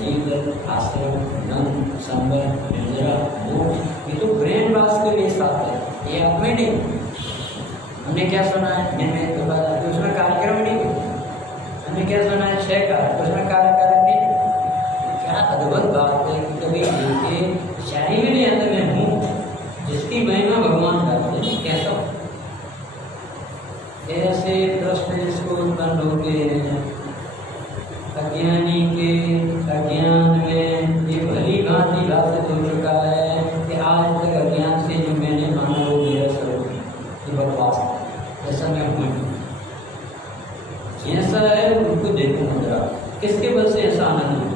जीवन, आश्रम, नंद, संबर, निर्जरा, मोक्ष, ये तो ब्रेन वाश के लिए साथ है, ये आप में नहीं। हमने क्या सुना है निमित्त के बाद, तो उसमें कार्यक्रम नहीं है। हमने क्या सुना है 6 कारक, उसमें कार्यक्रम नहीं है। क्या अद्भुत बात है कि कभी देखिए शरीर भी नहीं आता मैं हूँ, जिसकी महिमा भगवान करते हैं, कैसा ऐसे प्रश्न जिसको उत्पन्न होते हैं अज्ञानी के अज्ञान में, ये भली भांति भाषित हो चुका है कि आज तक अज्ञान से जो मैंने माना वो मेरा स्वरूप है, ये बकवास है, ऐसा मैं हूँ। ऐसा है उनको देखो मुद्रा, किसके बल से ऐसा आनंद है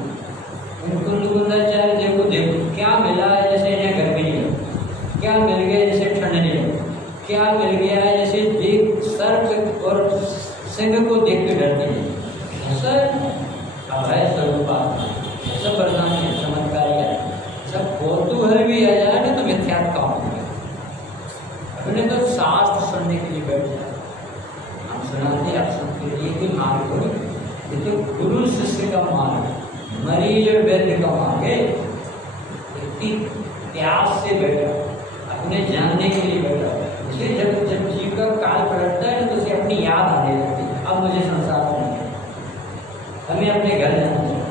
उनको नुकुंदाचार्य देखो, देखो क्या मिला है जैसे इन्हें गर्मी नहीं है, क्या मिल गया जैसे ठंड नहीं है, क्या मिल गया है जैसे देख सर्प और सिंह को देख के डरते हैं, ऐसा अभय स्वरूप ऐसा वरदान है, चमत्कारी है। सब कौतूहल भी आ जाए ना तो मिथ्यात्व का हो गया। अपने तो शास्त्र सुनने के लिए बैठ जाए, हम सुनाते आप सुनते लिए कि मार्ग हो, ये तो गुरु शिष्य का मार्ग, मरीज और वैद्य का मार्ग है। इतनी प्यास से बैठा, अपने जानने के लिए बैठा, इसलिए जब जब जीव का काल पलटता है तो उसे अपनी याद आने लगती है, अब मुझे संसार नहीं है, हमें अपने घर जाना चाहिए,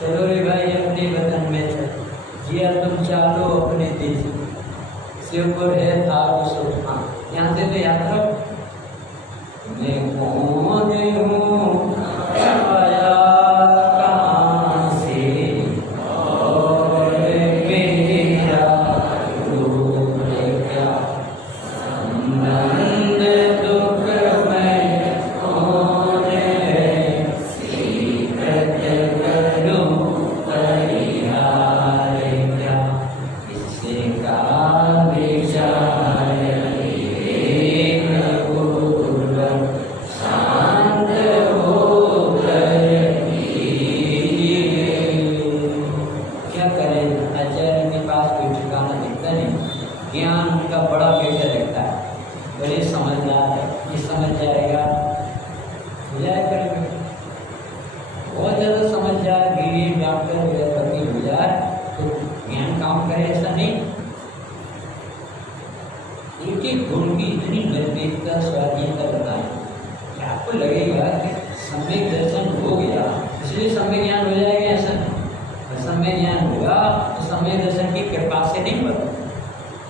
चलो रे भाई अपने वतन में चल, जिया तुम चालो अपने देश, शिवपुर है था सुखा, यहाँ से तो यात्रा मैं कौन हूँ आया कहाँ से और मेरा रूप क्या संबंध दुख में कौन है, सीखत करूं परिहार क्या, इससे का विचार एक पूर्व शांत होकर क्या करें। आचार्य के पास कोई ठिकाना दिखता नहीं, ज्ञान उनका बड़ा बेटा लगता है, बड़े समझदार है, ये समझ जाएगा करेगा, बहुत ज़्यादा समझ जाए, बीवी डॉक्टर वगैरह वकील हो जाए तो ज्ञान काम करे, ऐसा नहीं। एक एक गुण की इतनी निर्भीकता स्वाधीनता बताए कि आपको लगेगा कि सम्यक दर्शन हो गया इसलिए सम्यक ज्ञान हो जाएगा, ऐसा नहीं। सम्यक ज्ञान होगा तो सम्यक दर्शन की कृपा से नहीं होगा,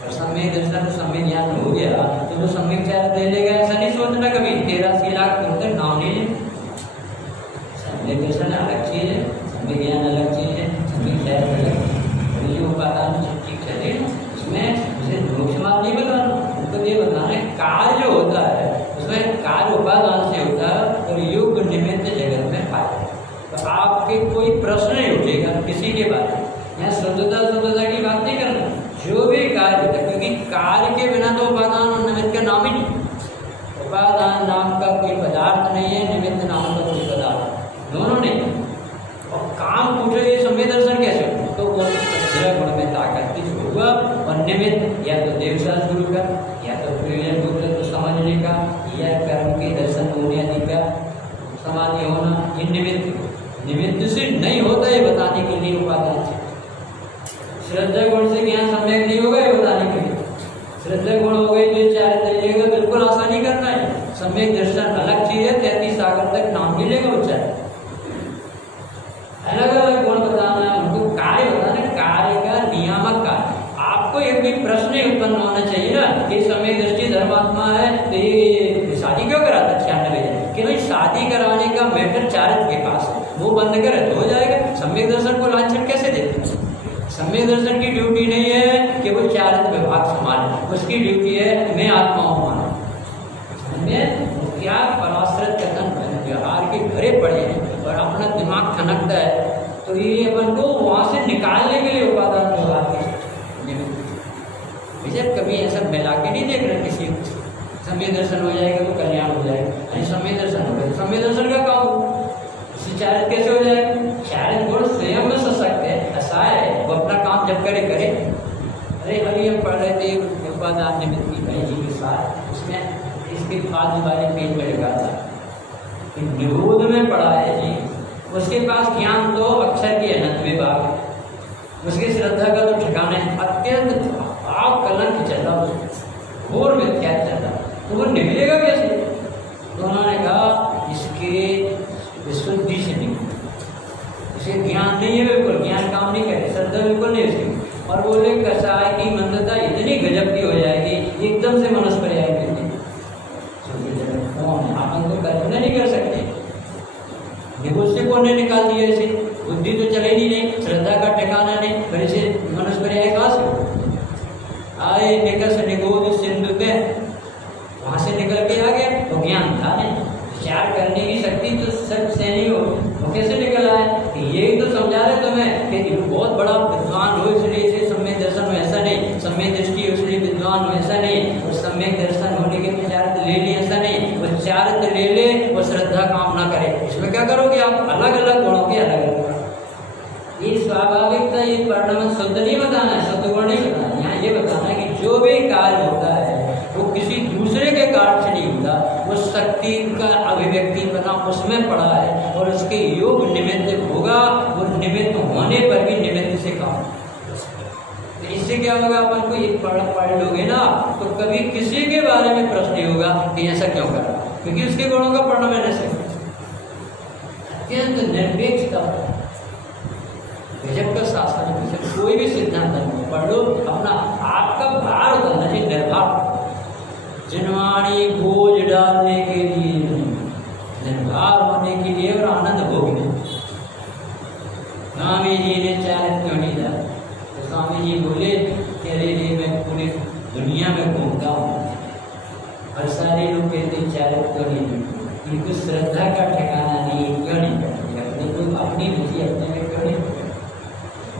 और सम्यक दर्शन सम्यक ज्ञान हो गया तो वो सम्यक चार दे देगा, ऐसा नहीं सोचना कभी 83 लाख उनका नाम नहीं ले। सम्यक दर्शन अलग चीज़ है, सम्यक ज्ञान अलग चीज़ है, सम्यक चार अलग है। ये उपादान ठीक चले उसमें उसे मोक्षमार्ग नहीं बताना, उनको ये बताना है कार्य जो होता है उसमें कार्य उपादान से होता है और योग निमित्त जगत में पाया। तो आपके कोई प्रश्न नहीं उठेगा किसी के बारे में, यहाँ शुद्धता की बात नहीं करना, जो भी कार्य होता है, क्योंकि कार्य के बिना तो उपादान और निमित्त का नाम ही नहीं। उपादान नाम का कोई पदार्थ नहीं है, निमित्त नाम का कोई पदार्थ, दोनों नहीं। और काम पूछो ये सम्यक दर्शन कैसे हो, तो वो गुण में ताकत की होगा, और निमित्त या तो देवशास्त्र गुरु का, या तो प्रिय पुत्र को समझने का, या कर्म के दर्शन होने आदि का समाधि होना, ये निमित्त से नहीं होता है बताने के लिए उपादान से। श्रद्धा गुण से ज्ञान सम्यक नहीं होगा ये बताने के लिए, श्रद्धा गुण हो गई तो चार चलिएगा, बिल्कुल आसानी करना है। सम्यक दर्शन अलग चीज है, 33 सागर तक नाम नहीं लेगा बच्चा, अलग अलग गुण बताना है उनको, कार्य बताना, कार्य का नियामक कार्य। आपको एक भी प्रश्न उत्पन्न होना चाहिए ना कि सम्यक दृष्टि धर्मात्मा है तो ये शादी क्यों कराता 96 कि भाई शादी कराने का मैटर चारित्र के पास है, वो बंद करे तो हो जाएगा। सम्यक दर्शन को लांछन कैसे देते हैं? सम्यक दर्शन की ड्यूटी नहीं है कि वो चारित्र विभाग संभाले, उसकी ड्यूटी है मैं आत्मा हूँ माना। क्या पराश्रित कथन व्यवहार के घरे पड़े हैं और अपना दिमाग खनकता है, तो ये अपन को वहाँ से निकालने के लिए उपादान व्यवहार के कभी ऐसा मिला के नहीं देख रहे किसी को। सम्यक दर्शन हो जाएगा तो कल्याण हो जाएगा, सम्यक दर्शन हो गया, सम्यक दर्शन का काम चारित्र कैसे हो जाएगा? चारित्र गुण स्वयं में सशक्त है, ऐसा है वो अपना काम जब करे करे। अरे अभी हम पढ़ रहे थे उपादान निमित्त की भाई जी के साथ, उसमें इसके बाद वाले पेज में लिखा था कि निरोध में पढ़ा है जी, उसके पास ज्ञान तो अक्षर की अनंत विभाग है, उसकी श्रद्धा का तो ठिकाना है, अत्यंत भाव कलंक चल रहा उसको, घोर मिथ्या चल रहा, तो वो निकलेगा कैसे? तो उन्होंने कहा इसके विशुद्धि से निकले, उसे ज्ञान नहीं है, बिल्कुल ज्ञान काम नहीं करे, श्रद्धा बिल्कुल नहीं उसकी, और बोले कसाय की मंदता इतनी गजब की हो जाएगी, एकदम से मनुष्य पर आएगी। अपन तो कल्पना नहीं कर सकते, निगोष्य को ने निकाल दिया इसे, बुद्धि तो चले नहीं, श्रद्धा का ठिकाना नहीं, फिर इसे मनुष्य पर आए कहाँ से आए? निकस निगोद सिंधु पे वहां से निकल के आ गया, तो ज्ञान था नहीं, विचार करने की शक्ति तो सब से नहीं हो, वो कैसे निकल आए? यही तो समझा रहे तुम्हें कि बहुत बड़ा विद्वान हो इसलिए इसे सम्यक दर्शन हो, ऐसा नहीं, सम्यक दृष्टि हो इसलिए विद्वान हो, ऐसा नहीं, और सम्यक दर्शन होने के विचार ले ले, ऐसा नहीं, वो चारित्र ले ले, वो श्रद्धा काम ना करे, इसमें क्या करोगे आप? अलग अलग गुणों के अलग अलग, ये स्वाभाविकता, ये परिणाम शुद्ध नहीं बताना है, शुद्ध गुण नहीं बताना, यहाँ ये बताना है कि जो भी कार्य होता है वो किसी दूसरे के कार्य से नहीं होता, वो शक्ति का अभिव्यक्ति बना उसमें पड़ा है, और उसके योग निमित्त होगा, वो निमित्त होने पर भी निमित्त से काम। तो इससे क्या होगा? अपन को ये पढ़ लोगे ना तो कभी किसी के बारे में प्रश्न नहीं होगा कि ऐसा क्यों कर रहा, क्योंकि उसके गुणों का परिणाम है से अत्यंत निरपेक्षता, गजब का शासन। कोई भी सिद्धांत पढ़ लो, अपना आपका भार उतरना चाहिए, निर्भर, जिनवाणी बोझ डालने के लिए नहीं, निर्भर होने के लिए और आनंद भोगने। स्वामी जी ने चारित्र क्यों नहीं डाला? तो स्वामी जी बोले कि अरे रे मैं पूरी दुनिया में घूमता हूँ और सारे लोग कहते चारित्र क्यों नहीं, इनको श्रद्धा का ठिकाना नहीं, क्यों नहीं करते अपने लोग, अपनी रुचि अपने में क्यों नहीं करते?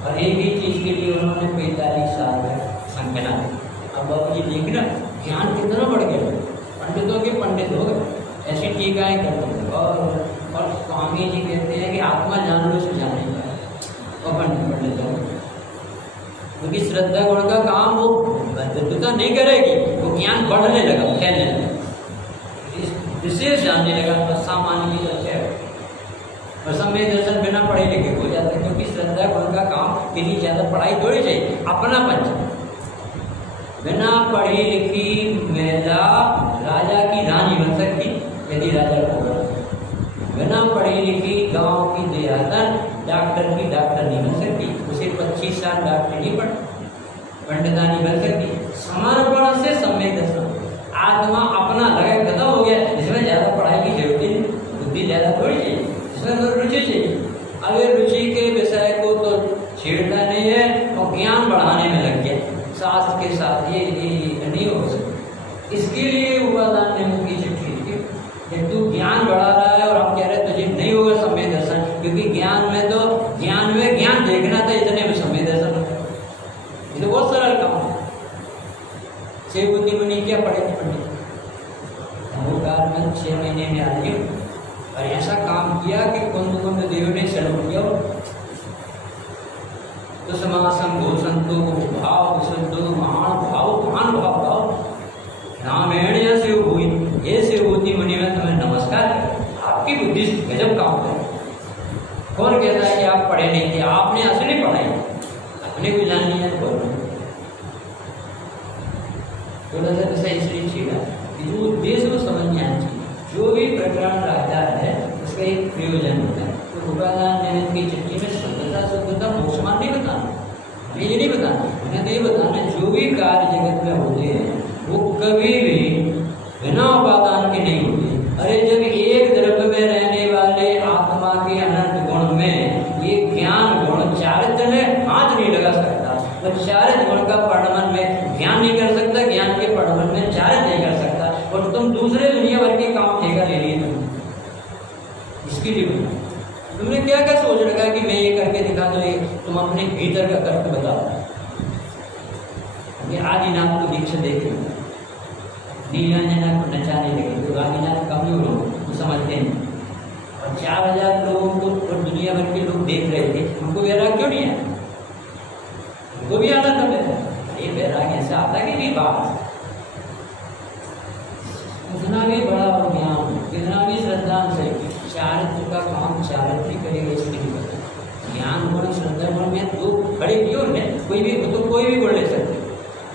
और एक ही चीज़ के लिए उन्होंने 45 साल तक संकना। अब बाबू जी देखना ज्ञान कितना बढ़ गया, पंडितों के पंडित हो गए, ऐसी टीकाएँ करते हैं, और स्वामी जी कहते हैं कि आत्मा जान लो से जाने का, और पंडित हो गए, क्योंकि श्रद्धा गुण का काम वो बद्धता नहीं करेगी, वो ज्ञान बढ़ने लगा, फैलने लगा, विशेष जानने लगा, तो सामान्य की तरह है। और समय दर्शन बिना पढ़े लिखे हो जाता है, क्योंकि श्रद्धा गुण का काम इतनी ज़्यादा पढ़ाई थोड़ी चाहिए, अपना पंच। बिना पढ़ी लिखी महिला राजा की रानी बन सकती यदि राजा को, बिना पढ़ी लिखी गांव की देहातन डॉक्टर की डॉक्टर नहीं बन सकती, उसे 25 साल डॉक्टर नहीं पंडिता नहीं बन सकती। समर्पण से सम्यक दर्शन, आत्मा अपना लगा खत्म हो गया, इसमें ज़्यादा पढ़ाई की जरूरत नहीं, बुद्धि ज़्यादा थोड़ी चाहिए, इसमें तो रुचि चाहिए। अगर रुचि के विषय को तो छेड़ता नहीं है और ज्ञान बढ़ाने में लग गया शास्त्र के साथ, ये नहीं हो सकता। इसके लिए उपादान ने उनकी चिट्ठी लिखी कि तू ज्ञान बढ़ा रहा है और हम कह रहे हैं तुझे नहीं होगा सम्यक दर्शन, क्योंकि ज्ञान में ज्ञान देखना था, इतने में सम्यक दर्शन होता है। ये तो बहुत सरल काम है। छह बुद्धि मुनि क्या पढ़े थे पंडित, नमोकार में 6 महीने में आ गए और ऐसा काम किया कि कुंद कुंद देव ने शरण किया। तो समासम घोषंतो भाव विशुद्धो महान भाव महान भाव भाव रामेण या शिव हुई, ये शिव बुद्धि मुनि में तुम्हें नमस्कार, आपकी बुद्धि गजब काम करे। कौन कहता है कि आप पढ़े नहीं थे, आपने असली पढ़ाई, अपने को जाननी है तो थोड़ा सा जैसा इसलिए छेड़ा कि जो उद्देश्य को समझ में आना चाहिए। जो भी प्रकरण रहता है उसका एक प्रयोजन होता है। तो उपादान निमित्त की चिट्ठी में शुद्धता मोक्षमान नहीं बताना, हमें ये नहीं बताना, उन्हें तो ये बताना जो भी कार्य जगत में होते हैं वो कभी भी बिना उपादान के नहीं होते। अरे जब एक द्रव्य में रहने वाले आत्मा के अनंत गुण में ये ज्ञान गुण चारित्र में हाथ नहीं लगा सकता, तो चारित्र गुण का परिणमन में ज्ञान नहीं कर सकता, ज्ञान के परिणमन में चारित्र नहीं कर सकता, और तुम दूसरे दुनिया भर के काम ठेका ले लिए तुम इसके लिए। तुमने क्या क्या सोच रखा कि मैं ये करके दिखा दो, तुम अपने भीतर का कर्म बताओ। ये आदिनाथ को दीक्षा देखे, नीलांजना को नचाने लगे, तो आदिनाथ कमजोर हो तो समझते हैं, और 4000 लोगों को और दुनिया भर के लोग देख रहे थे, उनको वैराग क्यों नहीं आया? उनको भी आना था वैराग। ये वैराग ऐसा आता कि बात कितना भी बड़ा ज्ञान, कितना भी श्रद्धा से चारित्र का काम चारित्र करेंगे, सुंदर गुण में दो खड़े किए उन्हें, कोई भी तो कोई भी गुण ले सकते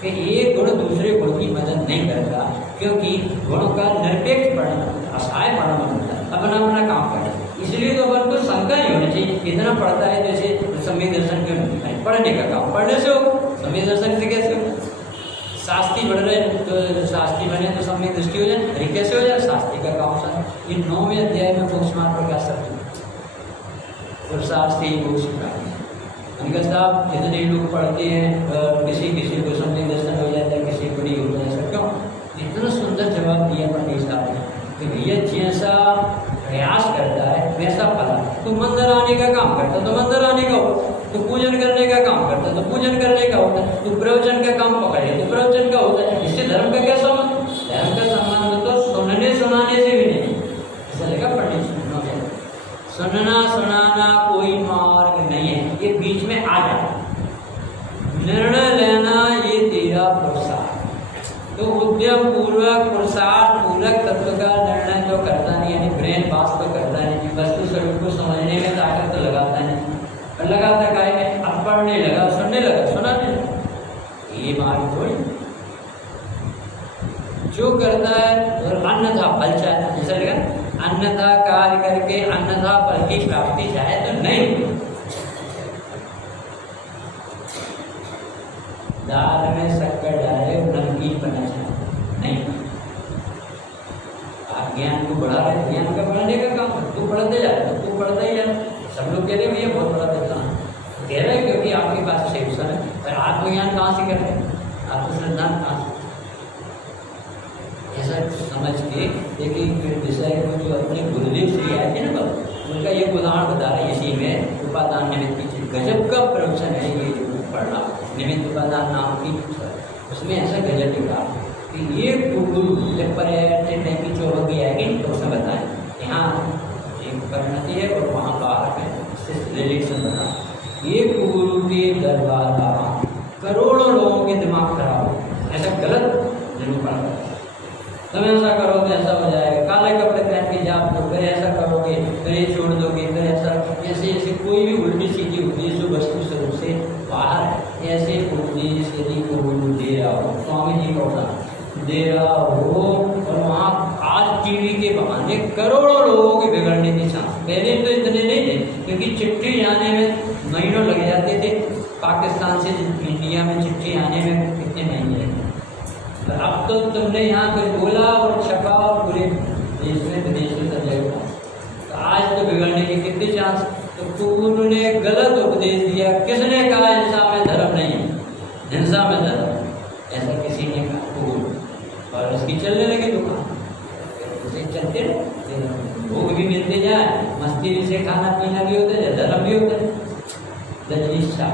कि एक गुण दूसरे गुण की मदद नहीं करता, क्योंकि गुणों का निरपेक्ष परिणाम असहाय परिणाम होता है, अपना अपना काम करे। इसलिए तो अपन को शंका नहीं होनी चाहिए, इतना पढ़ता है जैसे सम्यक दर्शन क्यों नहीं, पढ़ने का काम पढ़ने से हो, सम्यक दर्शन से कैसे हो? शास्त्री बढ़ रहे तो शास्त्री बने तो सम्यक दृष्टि हो जाए, अरे कैसे हो जाए? शास्त्री का काम सर इन 9वें अध्याय में मोक्षमार्ग प्रकाश और शास्त्री मोक्ष प्राप्ति। उनका साहब इतने लोग पढ़ते हैं, किसी किसी को सम्यक दर्शन हो जाता है, किसी को नहीं होता है, सब क्यों? इतना सुंदर जवाब दिया पंडित साहब ने कि भैया जैसा प्रयास करता है वैसा फल। तो मंदिर आने का काम करता तो मंदिर आने का होता, तो पूजन करने का काम करता तो पूजन करने का होता है, तो प्रवचन का काम पकड़े तो प्रवचन का होता है। इससे धर्म का क्या संबंध? धर्म का संबंध तो सुनने सुनाने से भी नहीं। ऐसा लगा पंडित सुनना सुनाना कोई मार्ग नहीं है, ये बीच में आ जाए। निर्णय लेना ये तेरा पुरुषार्थ, तो उद्यम पूर्वक पुरुषार्थ पूर्वक तत्व का निर्णय जो करता नहीं, यानी ब्रेन पास तो करता नहीं, वस्तु स्वरूप को समझने में ताकत तो लगाता नहीं, और लगाता काय में अब पढ़ने लगा, सुनने लगा, सुना नहीं, ये मार्ग थोड़ी। जो करता है और अन्यथा फल चाहे, जैसा लगा अन्यथा कार्य करके अन्यथा फल की प्राप्ति चाहे तो नहीं। दाल में शक्कर डाले नमकीन बना चाहे नहीं। आप ज्ञान को बढ़ा रहे, ज्ञान का बढ़ाने का काम तू पढ़ते जा, तू पढ़ता ही जा। सब लोग कह रहे हैं भैया बहुत बड़ा देता कह रहे हैं, क्योंकि आपके पास शिक्षण है, पर आत्मज्ञान कहाँ से कर रहे हैं? आत्मश्रद्धान कहाँ से? ऐसा समझ के देखिए विषय को जो अपने गुरुदेव श्री आए थे ना, उनका ये उदाहरण बता रहे हैं। इसी में उपादान निमित्त की गजब का प्रवचन है ये पढ़ना, निमित्त उपादान नाम की, उसमें ऐसा गजब लिखा कि ये गुरु जब पर्याय की चौबंदी आएगी तो उसमें बताएं यहाँ एक परिणति है और वहाँ बाहर में रिलेक्शन बता। ये गुरु के दरबार का करोड़ों लोगों के दिमाग खराब हो, ऐसा गलत निरूपण करता है। तुम ऐसा करो तो ऐसा हो जाएगा, काले कपड़े पहन के जाप तो फिर ऐसा करोगे, फिर ये छोड़ दोगे, फिर ऐसा, ऐसे ऐसे कोई भी उल्टी सीधी उपदेश जो वस्तु स्वरूप से बाहर है, ऐसे उपदेश यदि कोई दे रहा हो, स्वामी जी को दे रहा हो, और वहाँ आज टीवी के बहाने करोड़ों लोगों के बिगड़ने की चांस। पहले तो इतने नहीं थे, क्योंकि चिट्ठी जाने में महीनों लग जाते थे, पाकिस्तान से इंडिया में चिट्ठी आने में कितने महीने लगे। अब तो तुमने यहाँ पे बोला और छपा और पूरे देश में विदेश में सजाएगा, तो आज तो बिगड़ने के कितने चांस। तो उन्होंने गलत उपदेश दिया, किसने कहा हिंसा में धर्म नहीं है, हिंसा में धर्म, ऐसा किसी ने कहा, और उसकी चलने लगी दुकान, उसे चलते भोग भी मिलते जाए, मस्ती भी से खाना पीना भी होता है, धर्म भी होता है। रजनीश शाह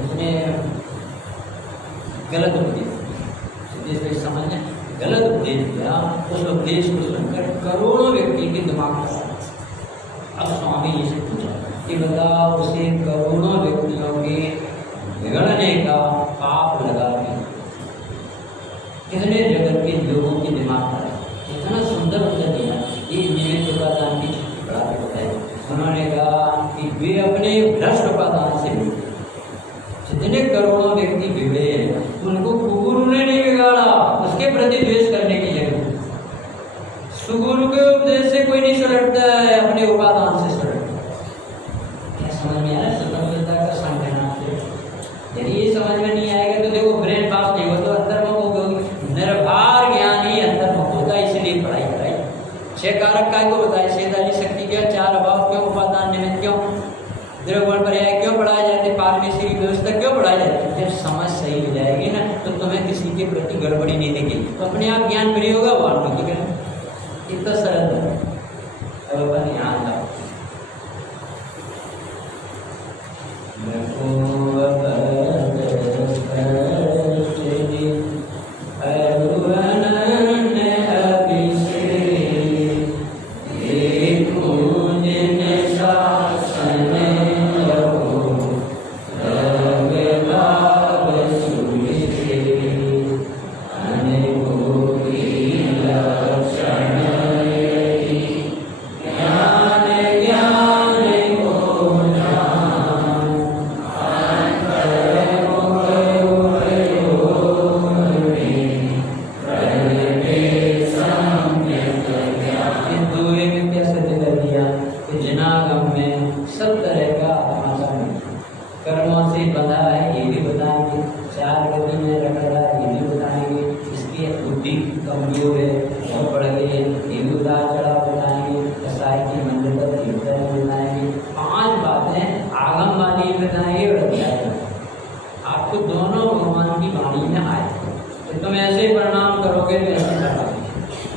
उसने गलत उपदेश समझने गलत उपदेश दिया, उस उपदेश को सुनकर करोड़ों व्यक्ति के दिमाग खराब। अब स्वामी जी से पूछा कि बताओ उसे करोड़ों व्यक्तियों के बिगड़ने का पाप लगा के कितने जगत के लोगों के दिमाग खराब। इतना सुंदर उत्तर दिया। एक निमित्त उपादान की बड़ा बताया, उन्होंने कहा कि वे अपने भ्रष्ट उपादान से जितने करोड़ों व्यक्ति बिगड़े हैं उनको गुरु ने नहीं बिगाड़ा, उसके प्रति द्वेष करने की जरूरत। सुगुरु के उपदेश से कोई नहीं सुलटता है, अपने उपादान से सुलटता है। क्या समझ में आया? स्वतंत्रता का संज्ञान। यदि ये समझ में नहीं आएगा तो देखो ब्रेन पास नहीं होता, अंतर्मुख होगी। निर्भर ज्ञानी अंतर्मुख होता है, इसलिए पढ़ाई कराई। 6 कारक काय को बताए, 46 शक्ति क्या, 4 अभाव क्यों, उपादान निमित्त क्यों, द्रव्यगुण पर्याय क्यों पढ़ाया जाते, पारमेश्वरी व्यवस्था क्यों पढ़ाई जाती। जब समझ सही हो जाएगी ना तो तुम्हें किसी के प्रति गड़बड़ी नहीं दिखेगी, तो अपने आप ज्ञान फ्री होगा, वो आप ठीक है। इतना सरल है। अब अपन यहाँ जाओ, ज्ञान कर्मों से बंधा है ये भी बताएंगे, चार गति में रख रहा है ये भी बताएंगे, इसकी बुद्धि कमजोर है और बढ़ गई है ये भी उतार चढ़ाव बताएंगे, कसाई के मंदिर पर कीर्तन बताएंगे। 5 बातें आगम वाणी बताएंगे और अध्यात्म आपको दोनों भगवान की वाणी में आए तो तुम ऐसे प्रणाम करोगे तो ऐसे करना,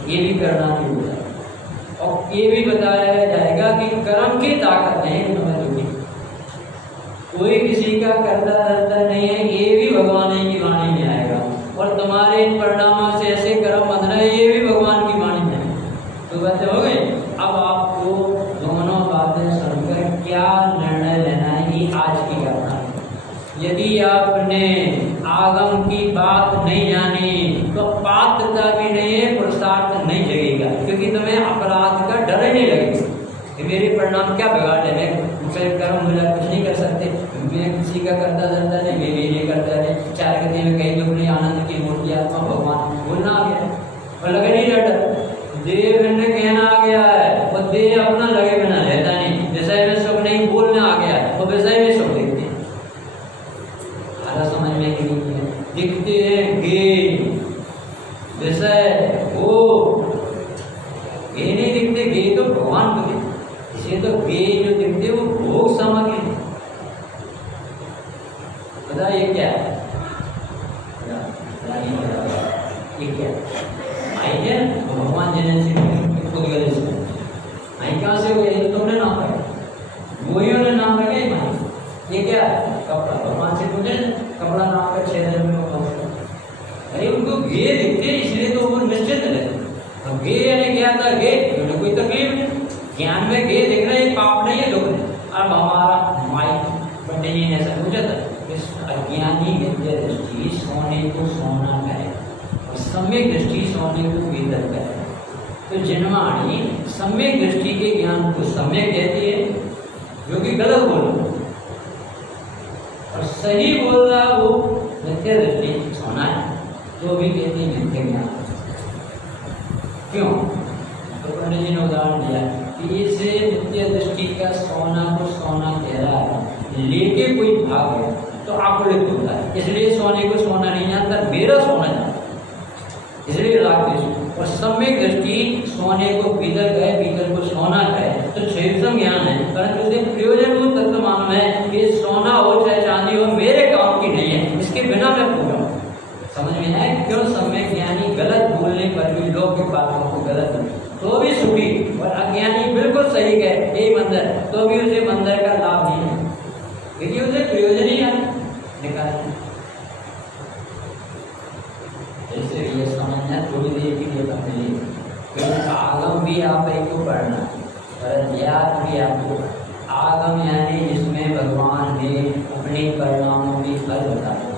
ये भी करना नहीं होता। और ये भी बताया जाएगा कि कर्म की ताकत नहीं तुम्हें दूंगी, कोई किसी का करता रहता नहीं है, ये भी भगवान की वाणी में आएगा। और तुम्हारे इन परिणामों से ऐसे कर्म बन रहे ये भी भगवान की वाणी में है। तो बातें हो गई। अब आपको दोनों बातें सुनकर क्या निर्णय लेना है ये आज की करना है। यदि आपने आगम की बात नहीं जानी तो पात्रता भी नहीं है, पुरुषार्थ नहीं जगेगा, क्योंकि तुम्हें अपराध का डर ही नहीं लगेगा कि मेरे परिणाम क्या बिगाड़ है, मैं कर्म मिला कुछ नहीं कर सकते, मैं किसी का करता रहता नहीं, मैं भी नहीं करता नहीं। 4 गति में कहीं दुख नहीं, आनंद की मूर्ति आत्मा भगवान बोलना आ गया और लगे नहीं रहता। देह ने कहना आ गया है और देह अपना लगे बिना रहता नहीं, विषय में सुख नहीं बोलना आ गया है और विषय में सुख देखते हैं। समझ में नहीं है, दिखते हैं गे विषय वो गे नहीं दिखते, गे तो भगवान को दिखते, इसे तो गे जो दिखते वो भोग सामग्री है। बताइए क्या है ये क्या आई है? भगवान जन से खुद गले से आई कहाँ से हुए तो तुमने नाम रखा, गोइयों ने नाम रखे माई। ये क्या है? कपड़ा भगवान से पूछे कपड़ा नाम का 6 दिन में अरे उनको गे दिखते इसलिए तो वो निश्चित रहते। अब गे यानी क्या था? गे तो कोई तकलीफ नहीं, ज्ञान में गे दिख रहा है पाप नहीं है दुख नहीं। अब हमारा माई पंडित जी ने ऐसा पूछा था, इस अज्ञानी विद्या दृष्टि सोने को सोना करे और सम्यक दृष्टि सोने को वेदन करे। तो जिनवाणी सम्यक दृष्टि के ज्ञान को सम्यक कहती है, जो कि गलत बोल और सही बोल रहा वो मिथ्या दृष्टि सोना है, तो भी कहते हैं मिथ्या ज्ञान। क्यों? तो पंडित जी ने उदाहरण दिया कि इसे मिथ्या दृष्टि का सोना को सोना कह रहा है, लेके कोई भाग है तो आकुलित होता है, इसलिए सोने को सोना नहीं जानता, मेरा सोना जानता, इसलिए राग द्वेष। और सम्यक दृष्टि सोने को पीतल कहे, पीतल को सोना कहे, तो क्षेत्रम ज्ञान है, परंतु उसे प्रयोजन तत्व मालूम है कि सोना हो चाहे चांदी हो मेरे काम की नहीं है, इसके बिना मैं पूरा हूँ। समझ में आए क्यों सम्यक ज्ञानी गलत बोलने पर भी लोग की बातों को गलत तो भी सुखी, और अज्ञानी बिल्कुल सही कहे यही मंदिर तो भी उसे मंदिर का लाभ नहीं है, क्योंकि उसे प्रयोजन ही निकाल। जैसे ये समझना थोड़ी देर के लिए पकड़िए, आगम भी आप एक को पढ़ना और अध्यात्म भी आपको। आगम यानी जिसमें भगवान ने अपने परिणामों की फल बताया।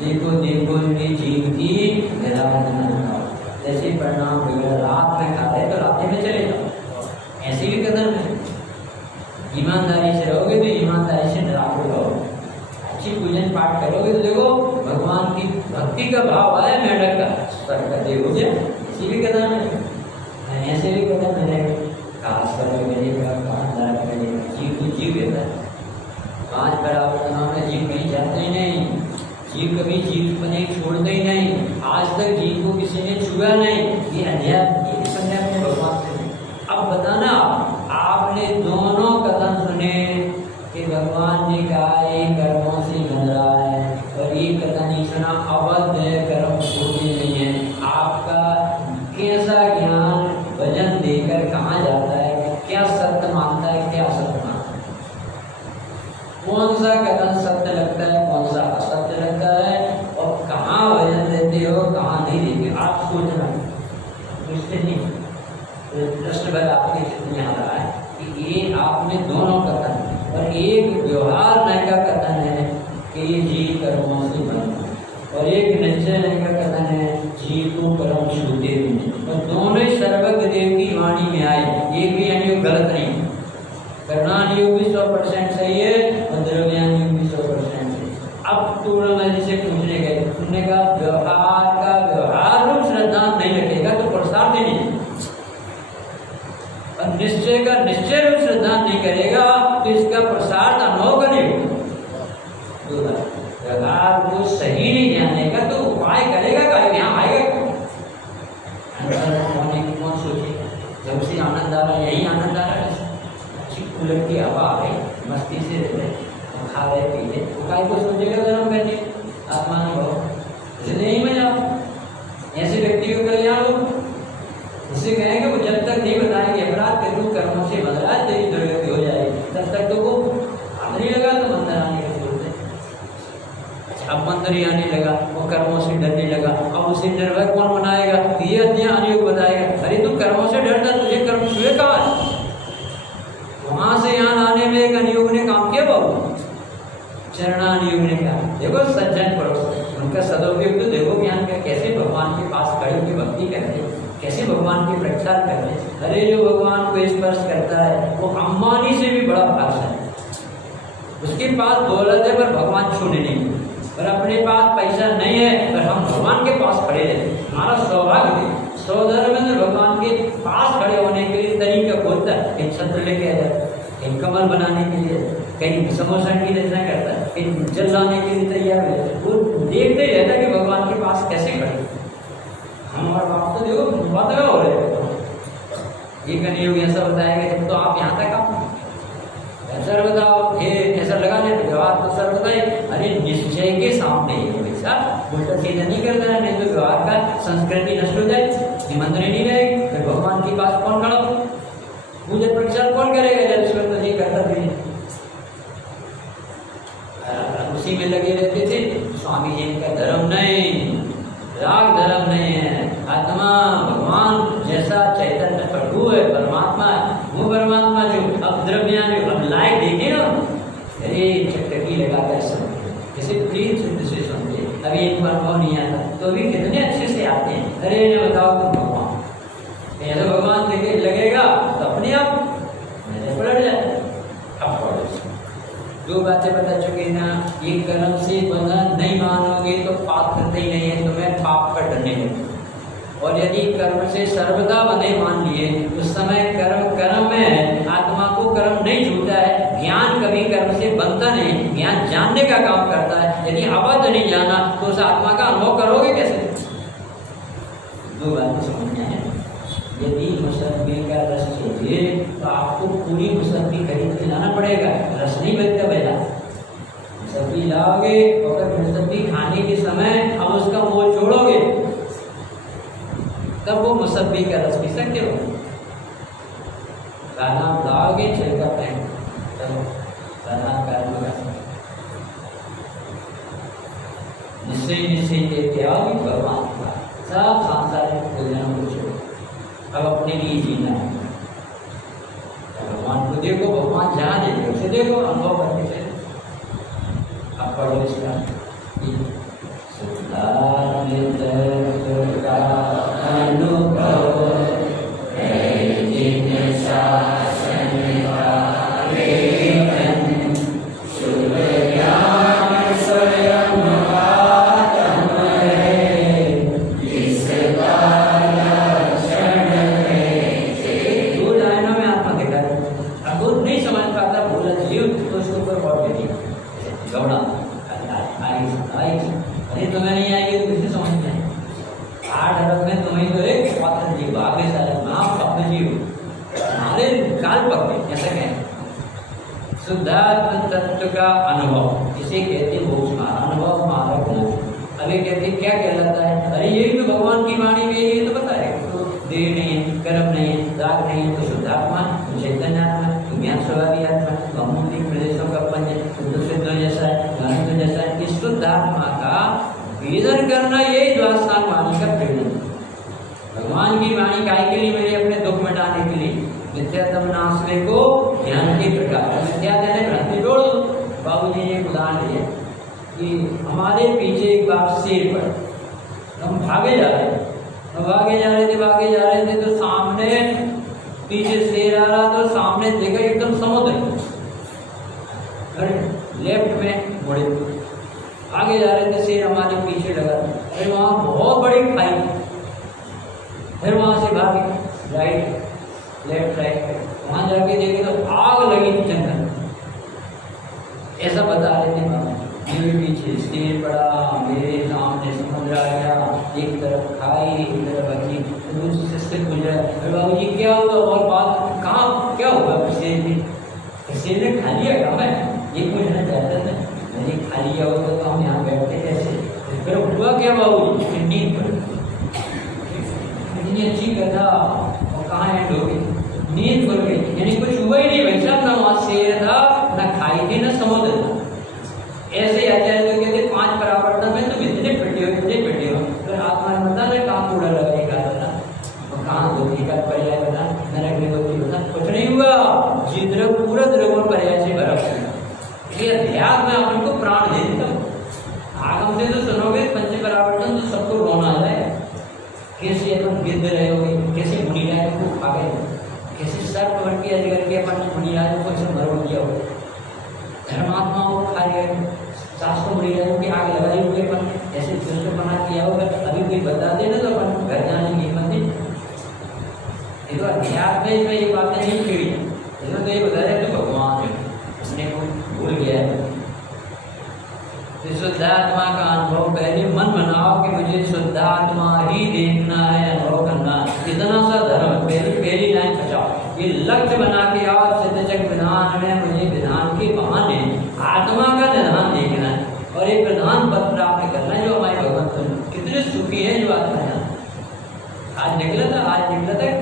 देखो देखो इनकी जीव की निराधना, जैसे परिणाम बिगड़ रात में खा रहे तो रात में चले जाओ, ऐसे भी कदर में ईमानदारी से रहोगे तो ईमानदारी से निराकुल रहोगे, अच्छी पूजन पाठ करोगे तो देखो भगवान की भक्ति का भाव आया मेढक का स्वर का देखोगे, इसी भी कदर में ऐसे भी कदर में रहेगा। कहाँ स्वर मिलेगा, कहाँ दर्द मिलेगा, जीव तो जीव देता है। 5 बराबर नाम है, जीव कहीं जाते ही नहीं, जीव कभी जीव बने छोड़ते ही नहीं, आज तक जीव को किसी ने छुआ नहीं, ये अध्यात्म भगवान से। अब बताना आपने दोनों कथन सुने कि भगवान ने कहा ये कर्मों से बन रहा है, और ये कथन नहीं सुना अवध है, कर्म छोड़े नहीं है। आपका कैसा ज्ञान वजन देकर कहाँ जाता है, क्या सत्य मानता है, क्या असत्य मानता है, कौन सा कथन सत्य लगता है, कौन सा असत्य लगता है, और कहाँ वजन देते हो, कहाँ नहीं देते, आप सोचना। पूछते नहीं प्रश्न भर आपके चित्र में आ रहा है कि ये आपने दोनों कथन और एक व्यवहार नय का कथन है कि ये जीव कर्मों से बना, और एक निश्चय नय का कथन है जीव को कर्म छूते नहीं, और दोनों ही सर्वज्ञ देव की वाणी में आए, एक भी यानी गलत नहीं। कर्णान योग भी 100% सही है और द्रव्यान योग भी 100% सही है। अब तुरंत से पूछने गए, उन्होंने कहा व्यवहार का व्यवहार रूप श्रद्धा नहीं रखेगा तो प्रसाद ही नहीं, और निश्चय का निश्चय रूप श्रद्धा नहीं करेगा तो इसका प्रसाद अनुभव नहीं होगा। बैठे तो काय को सोचेगा धर्म बैठे आत्मानुभव नहीं में जाओ। ऐसे व्यक्ति को कल्याण हो, उससे कहेंगे वो जब तक नहीं बताएंगे अपराध के रूप कर्मों से बदलाए तेरी दुर्गति हो जाएगी, तब तक तो वो हाथ नहीं लगा तो मंदिर आने का बोलते। अब मंदिर ही आने लगा, वो कर्मों से डरने लगा, अब उसे निर्भय कौन बनाएगा? ये अध्ययन आने को बताएगा, अरे तू कर्मों से डरता, तुझे कर्म छुए कहाँ है? वहां से यहाँ आने में एक अनुयोग ने काम किया बाबू, चरणानुयोग ने क्या देखो सज्जन पड़ोस उनका सदुपयोग तो देखो ज्ञान का, कैसे भगवान के पास खड़े होकर भक्ति करते, कैसे भगवान के प्रचार करते। अरे जो भगवान को स्पर्श करता है वो अंबानी से भी बड़ा भाषा है, उसके पास दौलत है पर भगवान छूने नहीं, पर अपने पास पैसा नहीं है पर हम भगवान के पास खड़े रहते। हमारा सौभाग्य है, सौधर्म में भगवान के पास खड़े होने के लिए तरीका खोजता है, कहीं छत्र लेके आ जाता है, कहीं कमल बनाने के लिए, कहीं समोसा की रचना करता है, कहीं जल लाने के लिए तैयार हो जाता है। वो देखते ही रहता है कि भगवान के पास कैसे खड़े। हमारा बाप तो देखो बहुत हो रहे ये कनियोग ऐसा बताएगा जब तो आप यहाँ तक आप ऐसा बताओ, ये ऐसा लगाने तो व्यवहार तो सर बताए, अरे निश्चय के सामने वैसा उल्टा सीधा नहीं करता है, नहीं तो व्यवहार का संस्कृति नष्ट हो जाए, ईमानदारी नहीं रहेगी, फिर भगवान के पास कौन खड़ा हो, मुझे प्रचार कौन करेगा जब ईश्वर तो नहीं करता भी उसी में लगे रहते थे। स्वामी जी का धर्म नहीं, राग धर्म नहीं है, आत्मा भगवान जैसा चैतन्य प्रभु है, परमात्मा वो परमात्मा जो अब द्रव्यान अब लाइक देखे ना, अरे चटकी लगाकर समझे, जैसे प्लीज शुद्ध से समझे, अभी एक बार अनुभव नहीं आता तो अभी कितने अच्छे से आते हैं। अरे इन्हें बताओ तुम भगवान ऐसा भगवान देखे लगेगा तो अपने आप पलट जाए। अब जो बातें बता चुके ना, ये कर्म से बंधन नहीं मानोगे तो पाप करते ही नहीं है, तुम्हें पाप का डरने लगे। और यदि कर्म से सर्वदा बंधे मान लिए उस समय कर्म में है, आत्मा को कर्म नहीं छूटा है। ज्ञान कभी कर्म से बनता नहीं, ज्ञान जानने का काम करता है। यदि अवध नहीं जाना तो उस आत्मा का अनुभव करोगे कैसे? दो बातें समझना है। यदि मुसब्बी का रस चाहिए तो आपको पूरी मुसब्बी खरीद के लाना पड़ेगा, रस नहीं बनता पहला। मुसब्बी लाओगे और फिर मुसब्बी खाने के समय अब उसका मोल छोड़ोगे तब वो मुसब्बी का रस पी सकते हो। खाना लाओगे छिलका फेंक तब खाना कर्म का निश्चय लेके आओगे भगवान का सब सांसारिक भोजनों को छोड़ो, अब अपने लिए जीना है। भगवान को देखो, भगवान जहाँ देखो उसे देखो, अनुभव करने से। अब पढ़ो इसका शुद्धात्म तत्व का अनुभव, इसे कहते मोक्ष मार्ग, अनुभव मार्ग मोक्ष। अभी कहते क्या कहलाता है? अरे यही तो भगवान की वाणी में ये तो बताएगा, तो देह नहीं है, कर्म नहीं है, राग नहीं है, तो शुद्धात्मा, तो चैतन्य आत्मा, तो ज्ञान स्वभावी आत्मा, तो अमूल्य प्रदेशों का पंच, शुद्ध सिद्ध जैसा है, ज्ञान जैसा है। इस शुद्ध आत्मा का वेदन करना यही द्वादशांग वाणी का प्रेरण। भगवान की वाणी काय के लिए? मेरे अपने दुख मिटाने के लिए। नित्यातम नाश्रे को ज्ञान के प्रकार नित्या देने भ्रांति जोड़ दो। बाबू जी ने एक उदाहरण दिया कि हमारे पीछे एक बार शेर पर हम भागे जा रहे थे, भागे जा रहे थे तो सामने पीछे शेर आ रहा, तो सामने देखा एकदम समुद्र, लेफ्ट में मुड़े आगे जा रहे थे, शेर हमारे पीछे लगा। अरे वहाँ बहुत बड़ी खाई, फिर वहाँ से भागे राइट लेफ्ट राइट, वहां जाके देखे तो आग लगी जंगल। ऐसा बता रहे थे बाबा। मेरे पीछे शेर पड़ा, मेरे सामने समुद्र आ गया, एक तरफ खाई एक तरफ अग्नि, दूसरे से गुजरा। बाबू जी क्या हुआ? और बात कहाँ क्या हुआ? शेर ने खा लिया क्या? मैं ये पूछना चाहता था। मैंने खा लिया होता तो हम यहाँ बैठते कैसे। फिर हुआ क्या बाबू जी, नींद पड़ इतनी अच्छी कथा और कहाँ एंड हो गई, नींद पड़ गई, यानी कुछ हुआ ही नहीं भाई साहब, ना वहाँ शेर था, ना खाई थी, ना समुद्र था। ऐसे आचार्य तो कहते 5 परावर्तन में तुम इतने पिटे हो, फिर आत्मा ने बता ना कहाँ कूड़ा लगाएगा था और कहाँ धोती का पर्याय बता, नरक में होती बता, कुछ नहीं हुआ। जिद्र पूरा द्रव्य पर्याय से भरा ये अध्यात्म में अपन को प्राण दे देता हूँ। आगम से तो सुनोगे पंच परावर्तन तो सबको रोना आ जाए, कैसे अपन गिद्ध रहे होगे, कैसे मुनिराज को खा गए, कैसे सर्प बन के अजगर के अपन मुनिराज को ऐसे मरोड़ दिया हो, धर्मात्माओं को खा गए, शास्त्र मुनिराजों की आग लगाई हुई अपन ऐसे दुष्ट बना किया होगा। अभी कोई बता दे ना तो अपन घर जाने की हिम्मत नहीं। ये तो अध्यात्म में ये बातें नहीं छेड़ी, ये तो ये बता रहे तो भगवान है, उसने को भूल गया है। शुद्धात्मा का अनुभव पहले मन बनाओ कि मुझे शुद्धात्मा ही देखना है, अनुभव करना, इतना सा धर्म पहली लाइन बचाओ, ये लक्ष्य बना के आओ। सिद्धचक विधान में मुझे विधान के बहाने आत्मा का निधान देखना है और एक प्रधान पद प्राप्त करना है जो हमारे भगवान कितने सुखी है जो आत्मा है। आज निकला था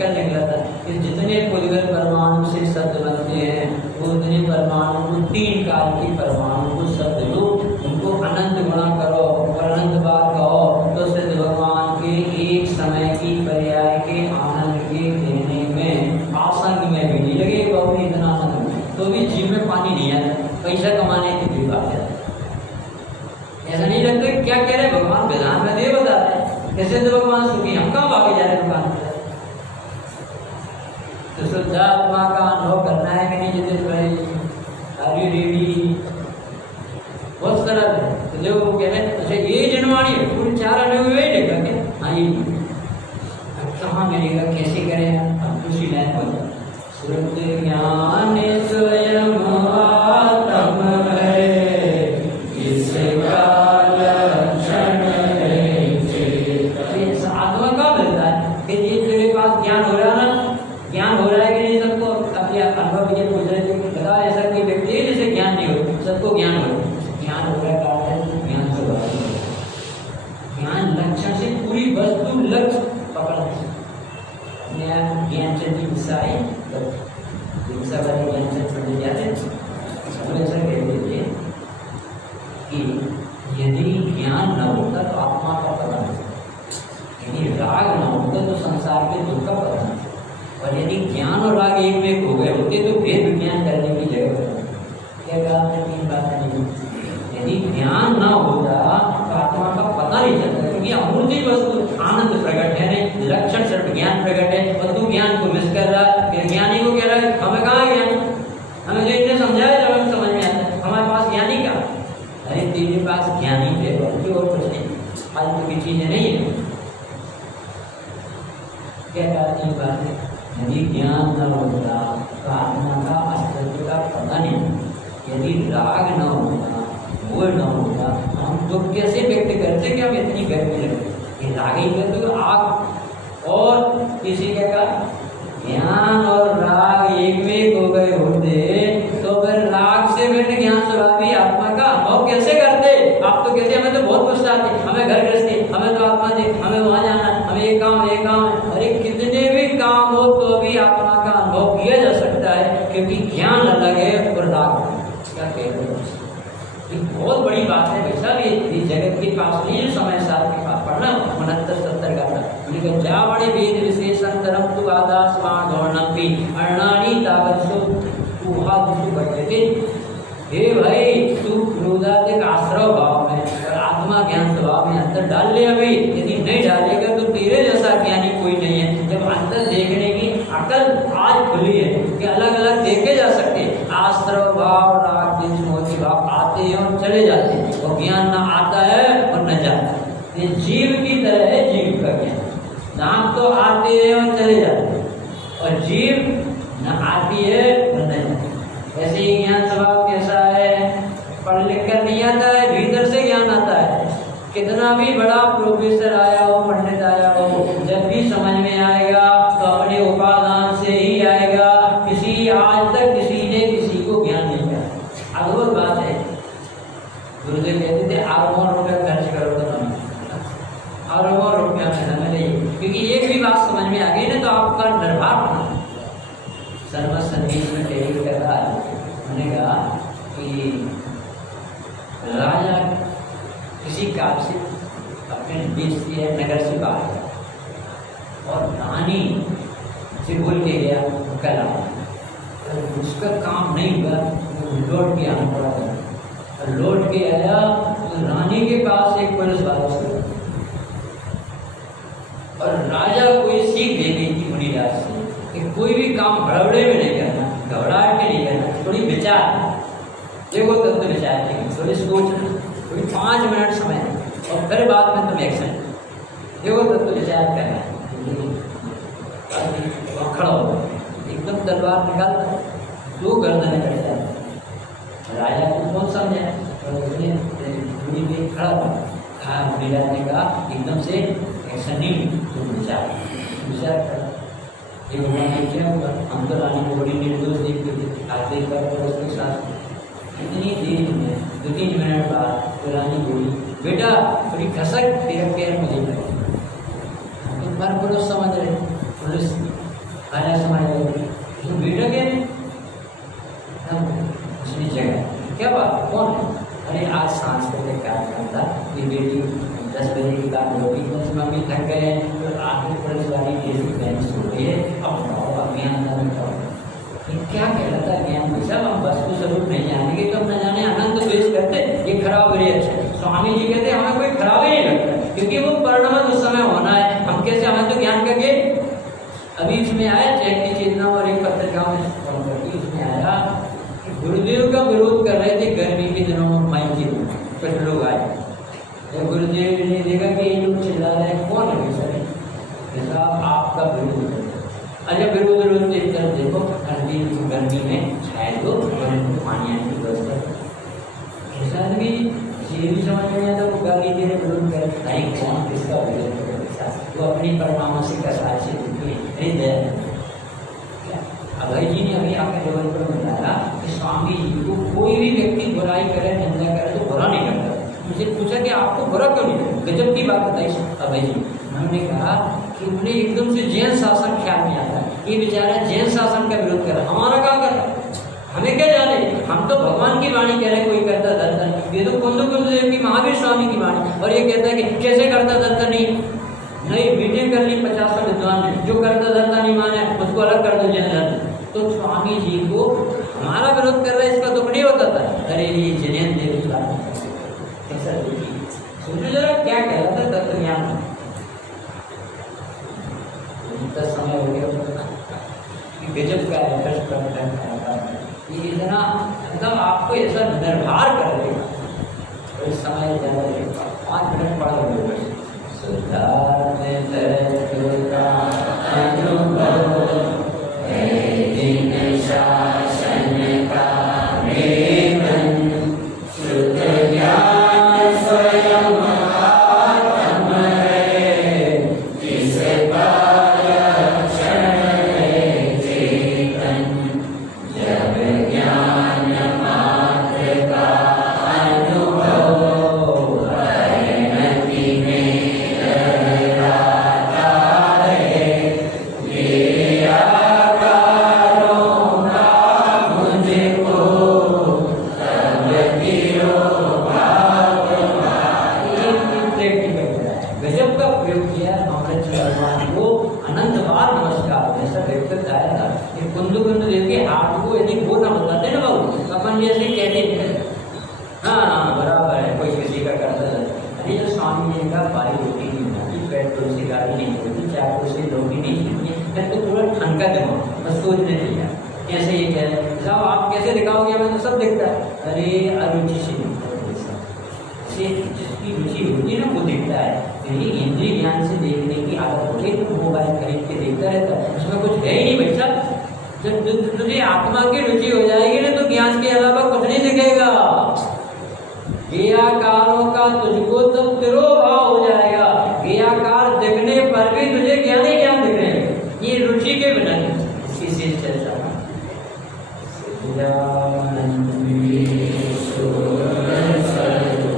कल निकला था कि जितने पुद्गल परमाणु से शब्द बनते हैं वो उतने परमाणु को 3 काल की परमाणु को शब्द लो, उनको अनंत गुणा करो और अनंत बार कहो तो सिद्ध भगवान के एक समय की पर्याय के आनंद के देने में आसंग में भी नहीं लगे बहुत इतना आनंद, तो भी जीव में पानी नहीं आता, पैसा कमाने की भी बात है। ऐसा नहीं लगता क्या कह रहे भगवान विधान में दे बता रहे कैसे तो भगवान सुखी, हम कहाँ भागे जा रहे दुकान पर। तो शुद्धात्मा का अनुभव करना है कि नहीं जितेंद्र भाई, आर यू रेडी? बहुत सरल है। तो जो कह रहे अच्छा ये जनवाणी है पूरे 4 आने हुए लेगा क्या? हाँ ये कहाँ मिलेगा, कैसे करें? अब दूसरी लाइन बोल, श्रुति ज्ञान स्वयं आत्म है, इसका लक्षण है। आत्मा का मिलता है कि ये तेरे पास ज्ञान हो रहा है ना, ज्ञान हो रहा है कि नहीं सबको? अपने अनुभव विजय पूछ रहे थे कि बता ऐसा कोई व्यक्ति है जिसे ज्ञान नहीं हो, सबको ज्ञान हो, ज्ञान हो रहा है, ज्ञान से हो, ज्ञान लक्षण से पूरी वस्तु लक्ष्य पकड़ अपने आप ज्ञान से दिशा है, दिशा वाले ज्ञान से पढ़े जाते हम ऐसा कह देते कि यदि ज्ञान न होता तो आत्मा का पता नहीं, यदि राग न होता तो संसार के दुख का पता नहीं, और यदि ज्ञान और राग एक में हो गए होते तो भेद विज्ञान करने की जगह क्या कहा आपने? 3 बातें नहीं। यदि ज्ञान ना होता तो आत्मा का पता नहीं चलता, क्योंकि अमूर्ति वस्तु आनंद प्रकट है, नहीं लक्षण सिर्फ ज्ञान प्रकट है, और तू ज्ञान को मिस कर रहा, फिर ज्ञानी को कह रहा है हमें कहाँ ज्ञान, हमें जो इतने समझाया जब हमें समझ में आता है, हमारे पास ज्ञानी का, अरे तेरे पास ज्ञानी है और कुछ नहीं, फालतू की चीजें नहीं है। क्या कहती बात है? यदि ज्ञान न होता तो आत्मा का अस्तित्व का पता नहीं, यदि राग न होता, मोह न होता, हम दुख कैसे व्यक्त करते कि हम इतनी गर्मी लगती, ये राग ही करते तो आग और किसी क्या कहा ज्ञान और राग एक में हो गए होते तो फिर राग से फिर ज्ञान स्वभावी आत्मा का अनुभव कैसे करते? आप तो कहते हमें तो बहुत गुस्सा आते, हमें घर गृहस्थी, हमें तो आत्मा दे, हमें वहां जाना, हमें ये काम है। अरे कितने भी काम हो तो भी आत्मा का अनुभव किया जा सकता है, क्योंकि ज्ञान अलग है और राग क्या कह रहे हैं? ये बहुत बड़ी बात है भाई साहब, ये जगत के पास नहीं है, समय साल के पास पढ़ना 69-70 का था। उन्हें जा बड़े वेद विशेषण तरफ तू आदास वहाँ गौरनपी अरणानी तावत्सो तू हाथ बढ़ते थे। हे भाई तू क्रोधाधिक आश्रव भाव में और आत्मा ज्ञान स्वभाव में अंतर डाल ले अभी, यदि नहीं डालेगा तो तेरे जैसा ज्ञानी कोई नहीं है। जब अंतर देखने की अकल आज खुली है कि अलग अलग देखे जा सकते, आश्रव भाव राग देश मोह भाव आते हैं और चले जाते हैं, और ज्ञान न आता है और न जाता है। ये जीव की तरह है, जीव का ज्ञान नाम तो आते हैं और चले जाते हैं, और जीव न आती है और न जाती। ऐसे ही ज्ञान स्वभाव कैसा है? पढ़ लिख कर नहीं आता है, भीतर से ज्ञान आता है। कितना भी बड़ा प्रोफेसर आया हो, पंडित आया हो, जब भी समझ में आएगा तो अपने उपादान से ही आएगा। आज तक किसी ने किसी को ज्ञान नहीं दिया। अद्भुत बात है, गुरुदेव कहते थे अरबों रुपया खर्च करो तो धन, अरबों रुपया में धन नहीं, क्योंकि एक भी बात समझ में आ गई ना तो आपका निर्भर होना। सर्व संदेश में टेरी कर रहा है, उन्होंने कहा कि राजा किसी काम से अपने देश के नगर से बाहर और रानी से बोल के गया कल उसका काम नहीं हुआ, लौट के आना पड़ा था। और लौट के आया तो रानी के पास एक पुलिस वाला से और राजा कोई सीख दे गई थी मुनिराज से कि कोई भी काम हड़बड़े में नहीं करना, घबराहट में नहीं करना, थोड़ी विचार देखो तब तो विचार करेंगे, थोड़ी सोचना, थोड़ी 5 मिनट समय और फिर बाद में तुम एक्शन देखो तब तो विचार करना। खड़ा हो एकदम तलवार निकालता, 2 गर्दनें कट जाती। राजा को कौन समझा, उसने दूरी में खड़ा था। हाँ मुनिराज ने कहा एकदम से एक्शन नहीं, तुम विचार कर। ये भगवान ने क्या हुआ, हम तो रानी को बड़ी निर्दोष देखते थे, आते कर उसके साथ इतनी देर में 2-3 मिनट बाद तो रानी बोली बेटा थोड़ी खसक तेरा पैर मुझे लगे। तुम पर पुरुष समझ रहे, पुलिस आया समझ रहे तो बेटा क्या उसने जगह क्या बात कौन है, अरे आज सांस्कृतिक कार्यक्रम था, ये बेटी 10 बजे की बात होगी, मम्मी थक गए हैं तो आगे पुलिस वाली जैसी बहन सो रही है, अब अभियान क्या कह रहा था ज्ञान भाई साहब, हम वस्तु स्वरूप नहीं जानेंगे तो हम न जाने अनंत द्वेष करते, ये खराब है अच्छा। स्वामी जी कहते हमें कोई खराब ही नहीं लगता, क्योंकि वो परिणाम उस समय होना है, हम कैसे हमें तो ज्ञान करके। अभी इसमें आया चैन की चेतना और एक पत्रिका में उसमें आया कि गुरुदेव का विरोध कर रहे थे गर्मी के दिनों में माई के कुछ लोग आए, तो गुरुदेव ने देखा कि ये लोग चिल्ला रहे हैं कौन है सर, आपका विरोध। अच्छा विरोध देखो ठंडी गर्मी में छाए दो पानी आने की व्यवस्था, ऐसा भी ये भी समझ में आता वो गाली दे रहे विरोध कर भाई कौन किसका विरोध करेगा, वो अपनी परमाणु का साक्षी हृदय। अभय जी ने अभी आपके लेवल पर बताया कि स्वामी जी को कोई भी व्यक्ति बुराई करे निंदा करे तो बुरा नहीं करता। मुझे पूछा कि आपको बुरा क्यों नहीं, गजब की बात बताई अभय जी। उन्होंने कहा कि उन्हें एकदम से जैन शासन ख्याल में आता है, ये बेचारा जैन शासन का विरोध कर, हमारा काम कर, हमें क्या जाने, हम तो भगवान की वाणी कह रहे हैं, कोई करता दर्शन, ये तो कुंददेव की महावीर स्वामी की वाणी, और ये कहता है कि कैसे करता दर्शन नहीं मीटिंग कर ली 50 विद्वान ने, जो करता दर्शन नहीं माने उसको अलग कर दो जैन धर्म। तो स्वामी जी को हमारा विरोध कर रहा है, इसका दुख नहीं होता था, अरे ये जैन देव कैसा देखिए, सोचो जरा क्या कह रहा था तत्व ज्ञान। समय हो गया गजब का ये इतना एकदम आपको ऐसा निर्भर कर देगा, तो इस समय ज़्यादा लगेगा 5 मिनट पढ़ लो। जिसकी रुचि होती है ना वो देखता है, यही इंद्रिय ज्ञान से देखने की आदत होती है तो मोबाइल खरीद के देखता रहता है, उसमें कुछ है ही नहीं भाई साहब। जब तुझे आत्मा की रुचि हो जाएगी ना तो ज्ञान के अलावा कुछ नहीं दिखेगा, ज्ञाकारों का तुझको तब तिरोभाव हो जाएगा, ज्ञाकार दिखने पर भी तुझे ज्ञान ही ज्ञान दिख रहे हैं, ये रुचि के बिना इसकी शेष चर्चा। Sudhanandri Surasadu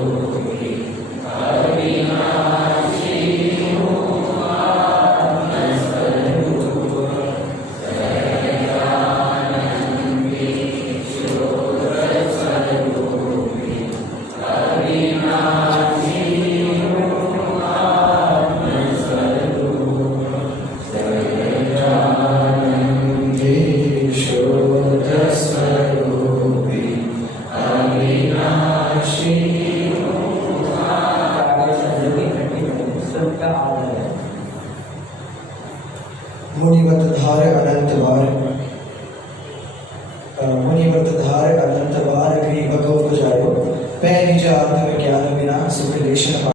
सुख लेशन